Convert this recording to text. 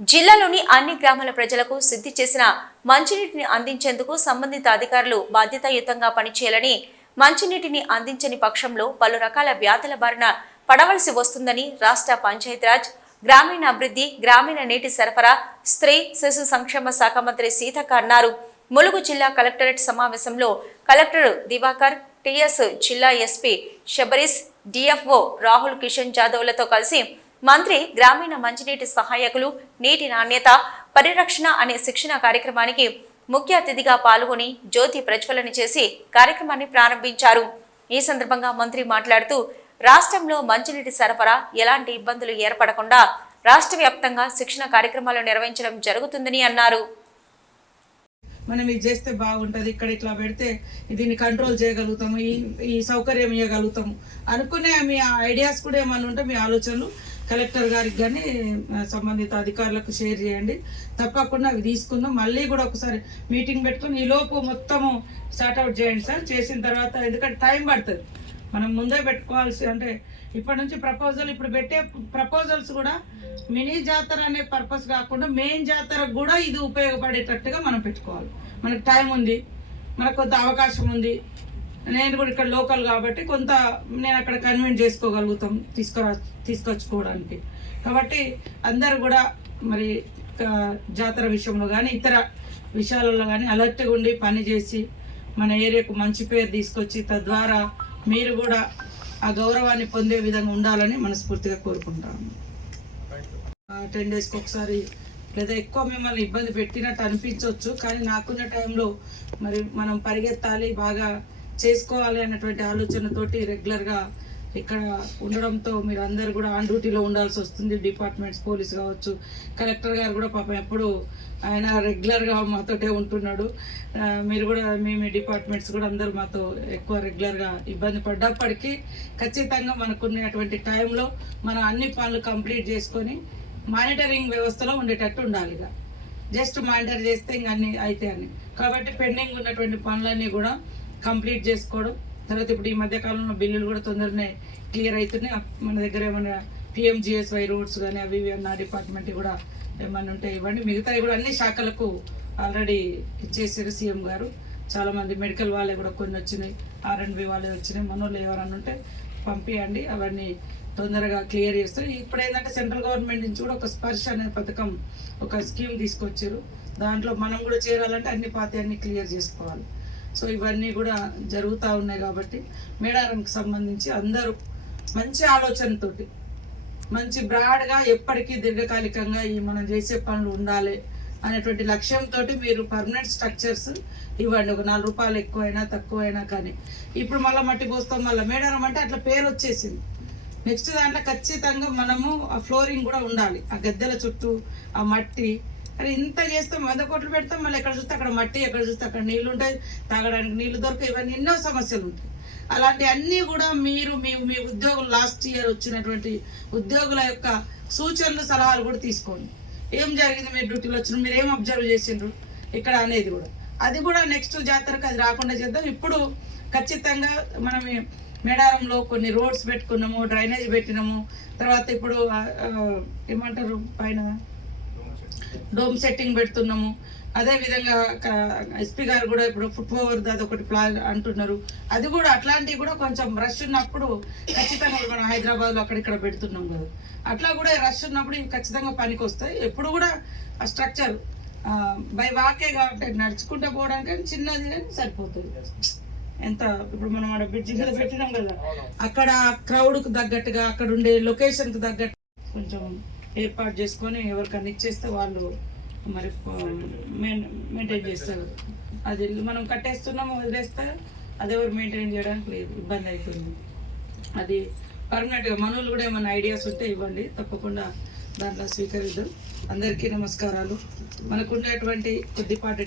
జిల్లాలోని అన్ని గ్రామాల ప్రజలకు సిద్ధి చేసిన మంచినీటిని అందించేందుకు సంబంధిత అధికారులు బాధ్యతాయుతంగా పనిచేయాలని మంచినీటిని అందించని పక్షంలో పలు రకాల వ్యాధుల బారిన పడవలసి వస్తుందని రాష్ట్ర పంచాయతీరాజ్ గ్రామీణాభివృద్ధి గ్రామీణ నీటి సరఫరా స్త్రీ శిశు సంక్షేమ శాఖ మంత్రి సీతక్క అన్నారు. ములుగు జిల్లా కలెక్టరేట్ సమావేశంలో కలెక్టర్ దివాకర్ టిఎస్ జిల్లా ఎస్పీ శబరీస్ డిఎఫ్ఓ రాహుల్ కిషన్ జాదవ్లతో కలిసి మంత్రి గ్రామీణ మంచినీటి సహాయకులు నీటి నాణ్యత పరిరక్షణ అనే శిక్షణ కార్యక్రమానికి ముఖ్య అతిథిగా పాల్గొని జ్యోతి ప్రజ్వలన చేసి కార్యక్రమాన్ని ప్రారంభించారు. ఈ సందర్భంగా మంత్రి మాట్లాడుతూ రాష్ట్రంలో మంచినీటి సరఫరా ఎలాంటి ఇబ్బందులు ఏర్పడకుండా రాష్ట్ర వ్యాప్తంగా శిక్షణ కార్యక్రమాలు నిర్వహించడం జరుగుతుందని అన్నారు. మనం ఇది చేస్తే బాగుంటుంది ఇక్కడ ఇట్లా పెడితే దీన్ని కంట్రోల్ చేయగలుగుతాము ఈ ఈ సౌకర్యం ఇవ్వగలుగుతాము అనుకునే మీ ఐడియాస్ కూడా ఏమైనా ఉంటే మీ ఆలోచనలు కలెక్టర్ గారికి కానీ సంబంధిత అధికారులకు షేర్ చేయండి. తప్పకుండా అవి తీసుకుందాం. మళ్ళీ కూడా ఒకసారి మీటింగ్ పెట్టుకుని ఈలోపు మొత్తము అవుట్ చేయండి సార్. చేసిన తర్వాత ఎందుకంటే టైం పడుతుంది. మనం ముందే పెట్టుకోవాల్సి అంటే ఇప్పటి నుంచి ప్రపోజల్ ఇప్పుడు పెట్టే ప్రపోజల్స్ కూడా మినీ జాతర అనే పర్పస్ కాకుండా మెయిన్ జాతరకు కూడా ఇది ఉపయోగపడేటట్టుగా మనం పెట్టుకోవాలి. మనకు టైం ఉంది. మనకు కొంత అవకాశం ఉంది. నేను కూడా ఇక్కడ లోకల్ కాబట్టి కొంత నేను అక్కడ కన్విన్స్ చేసుకోగలుగుతాం తీసుకురా తీసుకొచ్చుకోవడానికి. కాబట్టి అందరు కూడా మరి జాతర విషయంలో కానీ ఇతర విషయాలలో కానీ అలర్ట్గా ఉండి పని చేసి మన ఏరియాకు మంచి పేరు తీసుకొచ్చి తద్వారా మీరు కూడా ఆ గౌరవాన్ని పొందే విధంగా ఉండాలని మనస్ఫూర్తిగా కోరుకుంటాము టెన్ డేస్కి ఒకసారి లేదా ఎక్కువ మిమ్మల్ని ఇబ్బంది పెట్టినట్టు అనిపించవచ్చు కానీ నాకున్న టైంలో మరి మనం పరిగెత్తాలి బాగా చేసుకోవాలి అన్నటువంటి ఆలోచనతోటి రెగ్యులర్గా ఇక్కడ ఉండడంతో మీరు అందరు కూడా ఆన్ డ్యూటీలో ఉండాల్సి వస్తుంది. డిపార్ట్మెంట్స్ పోలీస్ కావచ్చు. కలెక్టర్ గారు కూడా పాపం ఎప్పుడు ఆయన రెగ్యులర్గా మాతోటే ఉంటున్నాడు. మీరు కూడా మీ మీ డిపార్ట్మెంట్స్ కూడా అందరూ మాతో ఎక్కువ రెగ్యులర్గా ఇబ్బంది పడ్డప్పటికీ ఖచ్చితంగా మనకున్నటువంటి టైంలో మనం అన్ని పనులు కంప్లీట్ చేసుకొని మానిటరింగ్ వ్యవస్థలో ఉండేటట్టు ఉండాలి ఇక. జస్ట్ మానిటర్ చేస్తే ఇంక అన్ని అయితే అన్ని కాబట్టి పెండింగ్ ఉన్నటువంటి పనులన్నీ కూడా కంప్లీట్ చేసుకోవడం. తర్వాత ఇప్పుడు ఈ మధ్య కాలంలో బిల్లులు కూడా తొందరనే క్లియర్ అవుతున్నాయి మన దగ్గర ఏమైనా పిఎంజిఎస్వై రోడ్స్ కానీ అవి ఇవి అన్న డిపార్ట్మెంట్ కూడా ఏమైనా ఉంటే ఇవ్వండి. మిగతా కూడా అన్ని శాఖలకు ఆల్రెడీ ఇచ్చేసారు సీఎం గారు. చాలామంది మెడికల్ వాళ్ళే కూడా కొన్ని వచ్చినాయి. ఆర్ఎండ్బి వాళ్ళే వచ్చినాయి. మనోళ్ళు ఎవరన్నా ఉంటే పంపించండి అవన్నీ తొందరగా క్లియర్ చేస్తారు. ఇప్పుడు ఏంటంటే సెంట్రల్ గవర్నమెంట్ నుంచి కూడా ఒక స్పర్శ అనే పథకం ఒక స్కీమ్ తీసుకొచ్చారు. దాంట్లో మనం కూడా చేరాలంటే అన్ని పాత అన్ని క్లియర్ చేసుకోవాలి. సో ఇవన్నీ కూడా జరుగుతూ ఉన్నాయి కాబట్టి మేడారంకి సంబంధించి అందరూ మంచి ఆలోచనతోటి మంచి బ్రాడ్గా ఎప్పటికీ దీర్ఘకాలికంగా ఈ మనం చేసే పనులు ఉండాలి అనేటువంటి లక్ష్యంతో మీరు పర్మనెంట్ స్ట్రక్చర్స్ ఇవ్వండి. ఒక నాలుగు రూపాయలు ఎక్కువైనా తక్కువైనా కానీ. ఇప్పుడు మళ్ళీ మట్టి పోస్తాం మళ్ళీ మేడారం అంటే అట్లా పేరు వచ్చేసింది. నెక్స్ట్ దాంట్లో ఖచ్చితంగా మనము ఆ ఫ్లోరింగ్ కూడా ఉండాలి. ఆ గద్దెల చుట్టూ ఆ మట్టి అరే ఇంత చేస్తాం వంద కోట్లు పెడతాం మళ్ళీ ఎక్కడ చూస్తే అక్కడ మట్టి ఎక్కడ చూస్తే అక్కడ నీళ్ళు ఉంటాయి తాగడానికి నీళ్ళు దొరకవు ఇవన్నీ ఎన్నో సమస్యలు ఉంటాయి. అలాంటి అన్నీ కూడా మీరు మీ మీ ఉద్యోగులు లాస్ట్ ఇయర్ వచ్చినటువంటి ఉద్యోగుల యొక్క సూచనలు సలహాలు కూడా తీసుకోండి. ఏం జరిగింది మీరు డ్యూటీలో వచ్చిన మీరు ఏం అబ్జర్వ్ చేసిండ్రు? ఇక్కడ అనేది కూడా. అది కూడా నెక్స్ట్ జాతరకు అది రాకుండా చేద్దాం. ఇప్పుడు ఖచ్చితంగా మనం మేడారంలో కొన్ని రోడ్స్ పెట్టుకున్నాము డ్రైనేజ్ పెట్టినాము. తర్వాత ఇప్పుడు ఏమంటారు పైన? డోమ్ సెట్టింగ్ పెడుతున్నాము. అదే విధంగా ఎస్పీ గారు కూడా ఇప్పుడు ఫుట్ ఓవర్ అది ఒకటి ప్లాన్ అంటున్నారు. అది కూడా అట్లాంటివి కూడా కొంచెం రష్ ఉన్నప్పుడు ఖచ్చితంగా మనం హైదరాబాద్లో అక్కడ ఇక్కడ పెడుతున్నాం కదా. అట్లా కూడా రష్ ఉన్నప్పుడు ఇవి ఖచ్చితంగా పనికి వస్తాయి. ఎప్పుడు కూడా ఆ స్ట్రక్చర్ బై వాకే కాబట్టి నడుచుకుంటూ పోవడానికి కానీ చిన్నది కానీ సరిపోతుంది. ఎంత ఇప్పుడు మనం అక్కడ బ్రిడ్జి మీద పెట్టినాం కదా. అక్కడ crowd కు తగ్గట్టుగా అక్కడ ఉండే లొకేషన్కు తగ్గట్టు కొంచెం ఏర్పాటు చేసుకొని ఎవరికైనా ఇచ్చేస్తే వాళ్ళు మరి మెయింటైన్ చేస్తారు. అది మనం కట్టేస్తున్నాము వదిలేస్తే అది ఎవరు మెయింటైన్ చేయడానికి లేదు ఇబ్బంది అవుతుంది అది పర్మనెంట్గా మనోళ్ళు కూడా ఏమైనా ఐడియాస్ ఉంటే ఇవ్వండి తప్పకుండా దాంట్లో స్వీకరిద్దాం. అందరికీ నమస్కారాలు. మనకు ఉండేటువంటి కొద్దిపాటి